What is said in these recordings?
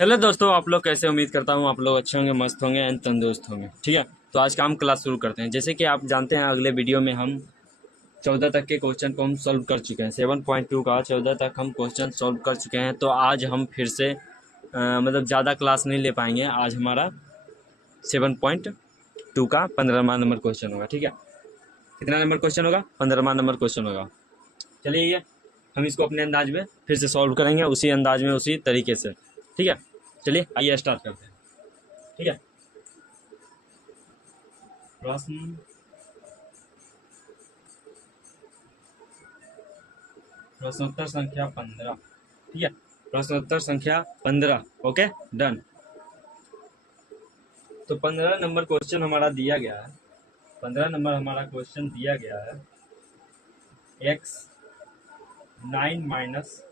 Hello दोस्तों, आप लोग कैसे? उम्मीद करता हूँ आप लोग अच्छे होंगे, मस्त होंगे एंड तंदुरुस्त होंगे। ठीक है, तो आज का हम क्लास शुरू करते हैं। जैसे कि आप जानते हैं, अगले वीडियो में हम 14 तक के क्वेश्चन को हम सॉल्व कर चुके हैं। 7.2 का 14 तक हम क्वेश्चन सॉल्व कर चुके हैं। तो आज हम फिर से मतलब ज़्यादा क्लास नहीं ले पाएंगे। आज हमारा 7.2 का 15वां नंबर क्वेश्चन होगा। ठीक है, कितना नंबर क्वेश्चन होगा? 15वां नंबर क्वेश्चन होगा। चलिए, ये हम इसको अपने अंदाज में फिर से सॉल्व करेंगे, उसी अंदाज में, उसी तरीके से। ठीक है, चलिए आइए स्टार्ट करते हैं। ठीक है, प्रश्न प्रश्नोत्तर संख्या 15। ठीक है, प्रश्नोत्तर संख्या 15। Okay, done. तो 15 नंबर क्वेश्चन हमारा दिया गया है। 15 नंबर हमारा क्वेश्चन दिया गया है x 9 माइनस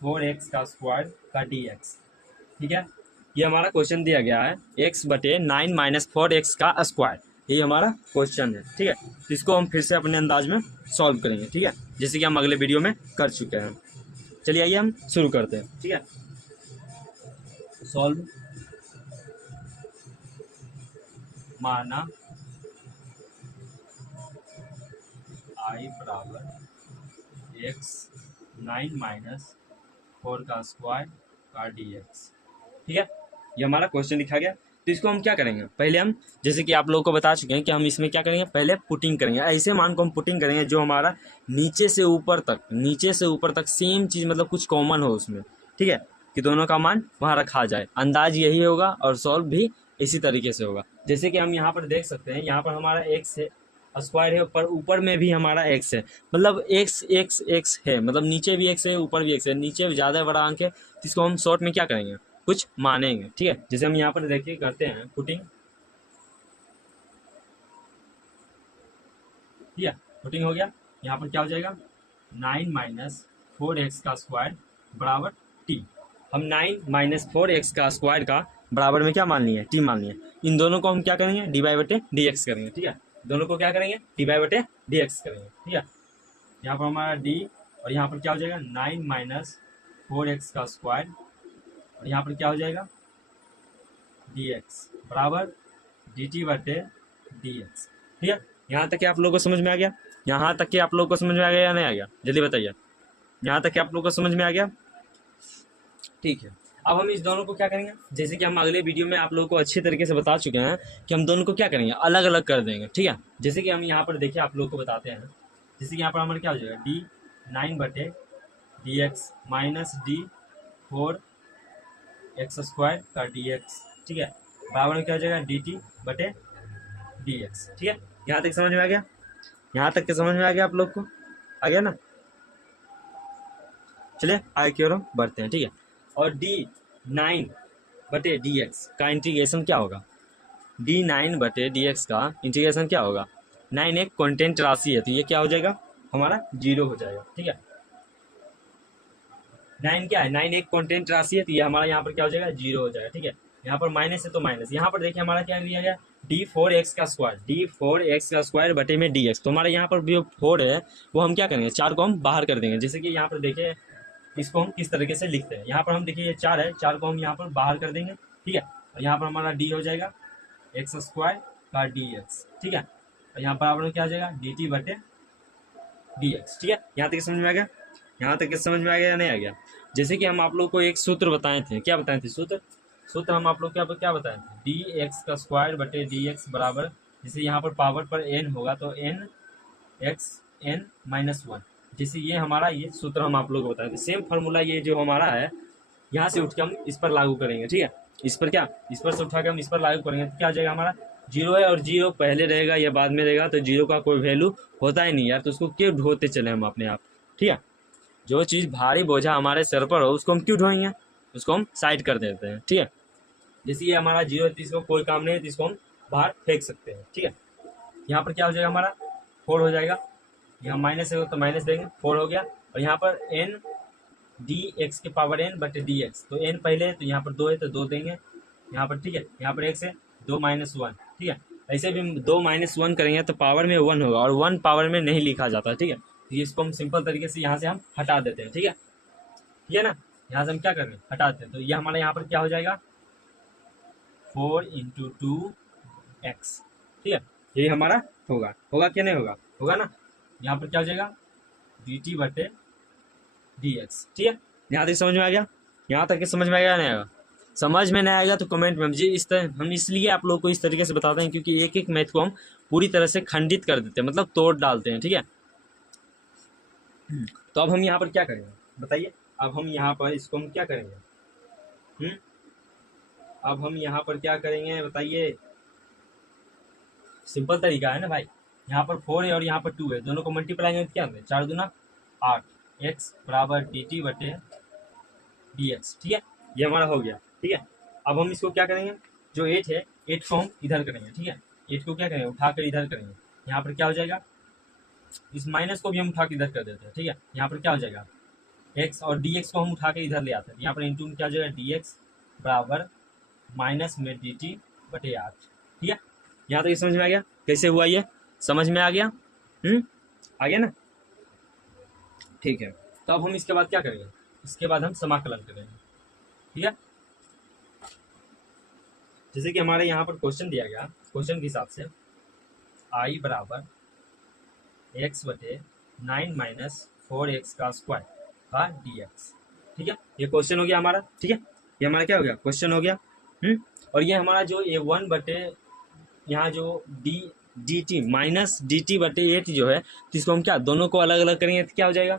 4x का स्क्वायर का dx। ठीक है, ये हमारा क्वेश्चन दिया गया है x बटे 9 माइनस 4x का स्क्वायर। ये हमारा क्वेश्चन है। ठीक है, तो इसको हम फिर से अपने अंदाज में सॉल्व करेंगे। ठीक है, जैसे कि हम अगले वीडियो में कर चुके हैं। चलिए आइए हम शुरू करते हैं। ठीक है, सॉल्व माना i बराबर x 9 माइनस 4 का स्क्वायर का dx। ठीक है, ये हमारा क्वेश्चन लिखा गया। तो इसको हम क्या करेंगे? पहले हम, जैसे कि आप लोगों को बता चुके हैं कि हम इसमें क्या करेंगे, पहले पुटिंग करेंगे। ऐसे मान को हम पुटिंग करेंगे जो हमारा नीचे से ऊपर तक सेम चीज़, मतलब कुछ कॉमन हो उसमें। ठीक है, कि दोनों का मान वहाँ रखा जाए। अंदाज यही होगा और सॉल्व भी इसी तरीके से होगा। जैसे कि हम यहाँ पर देख सकते हैं, यहाँ पर हमारा एक्स है, स्क्वायर है, ऊपर में भी हमारा एक्स है, मतलब एक्स एक्स एक्स है, मतलब नीचे भी एक्स है, ऊपर भी एक्स है। नीचे ज़्यादा बड़ा अंक है, तो इसको हम शॉर्ट में क्या करेंगे, कुछ मानेंगे। ठीक है, जैसे हम यहाँ पर देखिए करते हैं पुटिंग। ठीक है, पुटिंग हो गया। यहाँ पर क्या हो जाएगा, 9 माइनस 4x का स्क्वायर बराबर t। हम 9 माइनस 4x का स्क्वायर का बराबर में क्या मान लिए, t मान लिए। इन दोनों को हम क्या करेंगे, डी बाई बटे डी एक्स करेंगे। ठीक है, दोनों को क्या करेंगे, डी बाई बटे डी एक्स करेंगे। ठीक है, यहाँ पर हमारा d और यहाँ पर क्या हो जाएगा, 9 माइनस 4x का स्क्वायर और यहाँ पर क्या हो जाएगा, dx बराबर dt बटे dx। ठीक है, यहाँ तक कि आप लोगों को समझ में आ गया? यहाँ तक कि आप लोगों को समझ में आ गया या नहीं आ गया? जल्दी बताइए, यहाँ तक कि आप लोगों को समझ में आ गया? ठीक है, अब हम इस दोनों को क्या करेंगे, जैसे कि हम अगले वीडियो में आप लोगों को अच्छे तरीके से बता चुके हैं कि हम दोनों को क्या करेंगे, अलग अलग कर देंगे। ठीक है, जैसे कि हम यहाँ पर देखिए आप लोगों को बताते हैं। जैसे कि यहाँ पर हमारा क्या हो जाएगा, डी 9 बटे D x minus D 4x square का dx। ठीक है, बराबर में क्या हो जाएगा, dt बटे dx। ठीक है, यहाँ तक समझ में आ गया? यहाँ तक के समझ में आ गया आप लोग को? आ गया ना? चलिए आगे की ओर हम बढ़ते हैं। ठीक है, और d9 बटे dx का इंटीग्रेशन क्या होगा, d9 बटे dx का इंटीग्रेशन क्या होगा, 9 एक कॉन्टेंट राशि है, तो ये क्या हो जाएगा, हमारा 0 हो जाएगा। ठीक है, 9 क्या है, 9 एक कॉन्टेंट राशि है, तो ये हमारा यहाँ पर क्या हो जाएगा, 0 हो जाएगा। ठीक है, यहाँ पर माइनस है तो माइनस। यहाँ पर देखिए हमारा क्या दिया गया, d4x का स्क्वायर बटे में dx। तो हमारे यहाँ पर जो 4 है वो हम क्या करेंगे, 4 को हम बाहर कर देंगे। जैसे कि यहाँ पर देखिए इसको हम किस तरीके से लिखते हैं, यहाँ पर हम देखिए ये 4 है, 4 को हम यहाँ पर बाहर कर देंगे। ठीक है, और यहाँ पर हमारा d हो जाएगा x स्क्वायर का dx। ठीक है, और यहाँ पर आपको क्या हो जाएगा, dt बटे dx। ठीक है, यहाँ तक समझ में आ गया? यहाँ तक समझ में आ गया या नहीं आ गया? जैसे कि हम आप लोग को एक सूत्र बताए थे, क्या बताए थे सूत्र हम आप लोग क्या बताए थे, डी एक्स का स्क्वायर बटे डी एक्स बराबर, जैसे यहाँ पर पावर पर n होगा तो n x n माइनस 1। जैसे ये हमारा ये सूत्र हम आप लोग को बताए थे। सेम फार्मूला ये जो हमारा है, यहाँ से उठ के हम इस पर लागू करेंगे। ठीक है, इस पर से उठा के हम इस पर लागू करेंगे तो क्या हो जाएगा, हमारा 0 है, और 0 पहले रहेगा या बाद में रहेगा, तो 0 का कोई वैल्यू होता ही नहीं यार, तो उसको क्यों ढोते चले हम अपने आप। ठीक है, जो चीज़ भारी बोझा हमारे सर पर हो उसको हम क्यों ढोएंगे, उसको हम साइड कर देते हैं। ठीक है, जैसे ये हमारा 0 है तो इसको कोई काम नहीं है, तो इसको हम बाहर फेंक सकते हैं। ठीक है, यहाँ पर क्या हो जाएगा, हमारा 4 हो जाएगा, यहाँ माइनस है तो माइनस देंगे, 4 हो गया। और यहाँ पर n डी एक्स के पावर n बटे डी एक्स, तो n पहले है तो यहाँ पर 2 है तो 2 देंगे यहाँ पर। ठीक है, यहाँ पर x है 2 माइनस 1। ठीक है, ऐसे भी 2 माइनस 1 करेंगे तो पावर में 1 होगा, और 1 पावर में नहीं लिखा जाता। ठीक है, तो इसको हम सिंपल तरीके से यहाँ से हम हटा देते हैं। ठीक है, ये ना, यहाँ से हम क्या करेंगे, हटाते हैं, तो ये हमारा यहाँ पर क्या हो जाएगा 4 × 2x, ठीक है, ये हमारा होगा, होगा क्या नहीं होगा, होगा ना। यहाँ पर क्या हो जाएगा dt/dx, ठीक है। यहाँ तक समझ में आ गया, यहाँ तक के समझ में आ गया नहीं आएगा, समझ में नहीं आएगा तो कमेंट में मुझे इस तरह, हम इसलिए आप लोग को इस तरीके से बताते हैं क्योंकि एक एक मैथ को हम पूरी तरह से खंडित कर देते हैं, मतलब तोड़ डालते हैं, ठीक है। तो अब हम यहाँ पर क्या करेंगे बताइए, अब हम यहाँ पर इसको हम क्या करेंगे, अब हम यहाँ पर क्या करेंगे बताइए, सिंपल तरीका है ना भाई, यहाँ पर 4 है और यहाँ पर 2 है, दोनों को मल्टीप्लाई करेंगे तो क्या होता है 4 दूना 8, x बराबर dt/dx, ठीक है, ये हमारा हो गया, ठीक है। अब हम इसको क्या करेंगे, जो 8 है 8 को हम इधर करेंगे, ठीक है, 8 को क्या करेंगे उठाकर इधर करेंगे, यहाँ पर क्या हो जाएगा, इस माइनस को भी हम उठा के इधर कर देते हैं, ठीक है, यहाँ पर क्या हो जाएगा x और dx को हम उठा के इधर ले आते हैं, यहाँ पर इंटू में क्या हो जाएगा dx बराबर -dt/8, ठीक है। यहाँ तक समझ में आ गया कैसे हुआ, ये समझ में आ गया, आ गया ना, ठीक है। तो अब हम इसके बाद क्या करेंगे, इसके बाद हम समाकलन करेंगे, ठीक है। जैसे कि हमारे यहाँ पर क्वेश्चन दिया गया, क्वेश्चन के हिसाब से i बराबर x/9 - 4x का स्क्वायर का dx, ठीक है, ये क्वेश्चन हो गया हमारा, ठीक है, ये हमारा क्या हो गया क्वेश्चन हो गया, और ये हमारा जो a1 बटे यहाँ जो dt -dt/8 जो है, तो इसको हम क्या दोनों को अलग अलग करेंगे तो क्या हो जाएगा,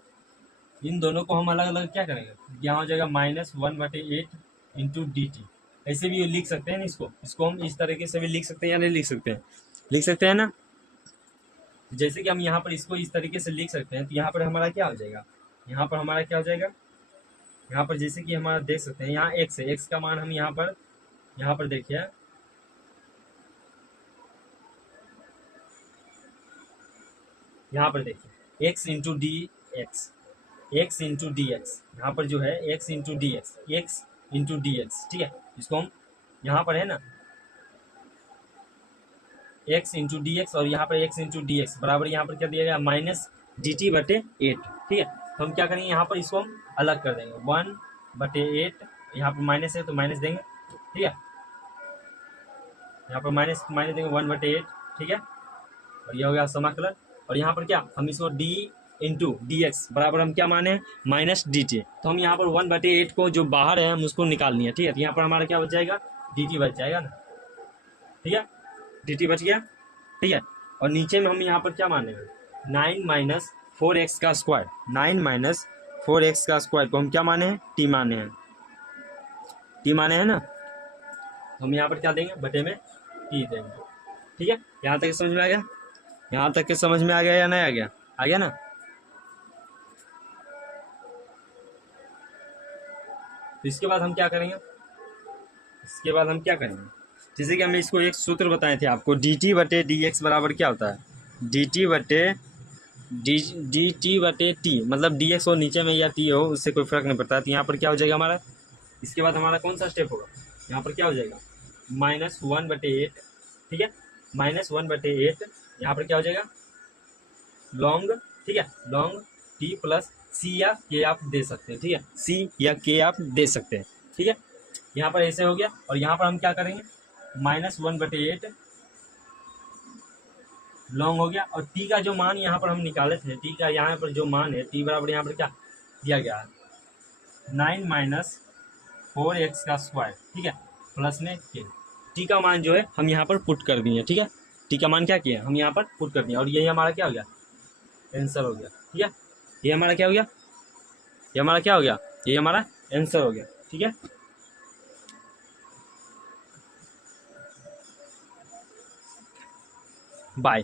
इन दोनों को हम अलग अलग क्या करेंगे, यहाँ हो जाएगा -1/8 इंटू dt, ऐसे भी लिख सकते हैं ना, इसको हम इस तरीके से भी लिख सकते हैं या नहीं लिख सकते हैं, लिख सकते हैं ना। जैसे कि हम यहाँ पर इसको इस तरीके से लिख सकते हैं, तो यहाँ पर हमारा क्या हो जाएगा, यहाँ पर हमारा क्या हो जाएगा, यहाँ पर जैसे कि हमारा देख सकते हैं यहाँ x है, x का मान हम यहाँ पर देखिए, यहाँ पर देखिए x into D x, x into D x, यहाँ पर जो है x इंटू डी एक्स, ठीक है, इसको हम यहाँ पर है ना x इंटू डी एक्स और यहाँ पर x इंटू डी एक्स बराबर यहाँ पर क्या दिया गया -dt/8, ठीक है। तो हम क्या करेंगे यहाँ पर इसको हम अलग कर देंगे 1/8, यहाँ पर माइनस है तो माइनस देंगे, ठीक है, यहाँ पर माइनस देंगे 1/8, ठीक है, और ये हो गया समाकलन, और यहाँ पर क्या हम इसको d इंटू डी एक्स बराबर हम क्या माने -dt, तो हम यहाँ पर 1/8 को जो बाहर है हम उसको निकालनी है, ठीक है, तो यहाँ पर हमारा क्या बच जाएगा dt बच जाएगा ना, ठीक है, dt बच गया, ठीक है। और नीचे में हम यहाँ पर क्या मानेंगे 9 - 4x का स्क्वायर, 9 - 4x का स्क्वायर को हम क्या माने हैं t माने हैं, t माने हैं ना, तो हम यहाँ पर क्या देंगे बटे में t देंगे, ठीक है। यहाँ तक समझ में आ गया, यहाँ तक के समझ में आ गया या नहीं आ गया, आ गया ना। तो इसके बाद हम क्या करेंगे, इसके बाद हम क्या करेंगे, जैसे कि हमने इसको एक सूत्र बताए थे आपको, dt/dx बराबर क्या होता है dt/t, मतलब dx हो नीचे में या t हो उससे कोई फर्क नहीं पड़ता, तो यहाँ पर क्या हो जाएगा हमारा, इसके बाद हमारा कौन सा स्टेप होगा, यहाँ पर क्या हो जाएगा -1/8, ठीक है, -1/8, यहाँ पर क्या हो जाएगा लॉन्ग, ठीक है, लॉन्ग t प्लस c या k आप दे सकते हैं, ठीक है, c या k आप दे सकते हैं, ठीक है, यहाँ पर ऐसे हो गया। और यहाँ पर हम क्या करेंगे -1/8 लॉन्ग हो गया, और t का जो मान यहाँ पर हम निकाले थे, t का यहाँ पर जो मान है t बराबर यहाँ पर क्या दिया गया है 9 - 4x का स्क्वायर, ठीक है, प्लस में k, t का मान जो है हम यहाँ पर पुट कर दिए, ठीक है, t का मान क्या किया हम यहाँ पर पुट कर दिए, और यही हमारा क्या हो गया आंसर हो गया, ठीक है, ये हमारा क्या हो गया, ये हमारा क्या हो गया, ये हमारा आंसर हो गया, ठीक है। बाय।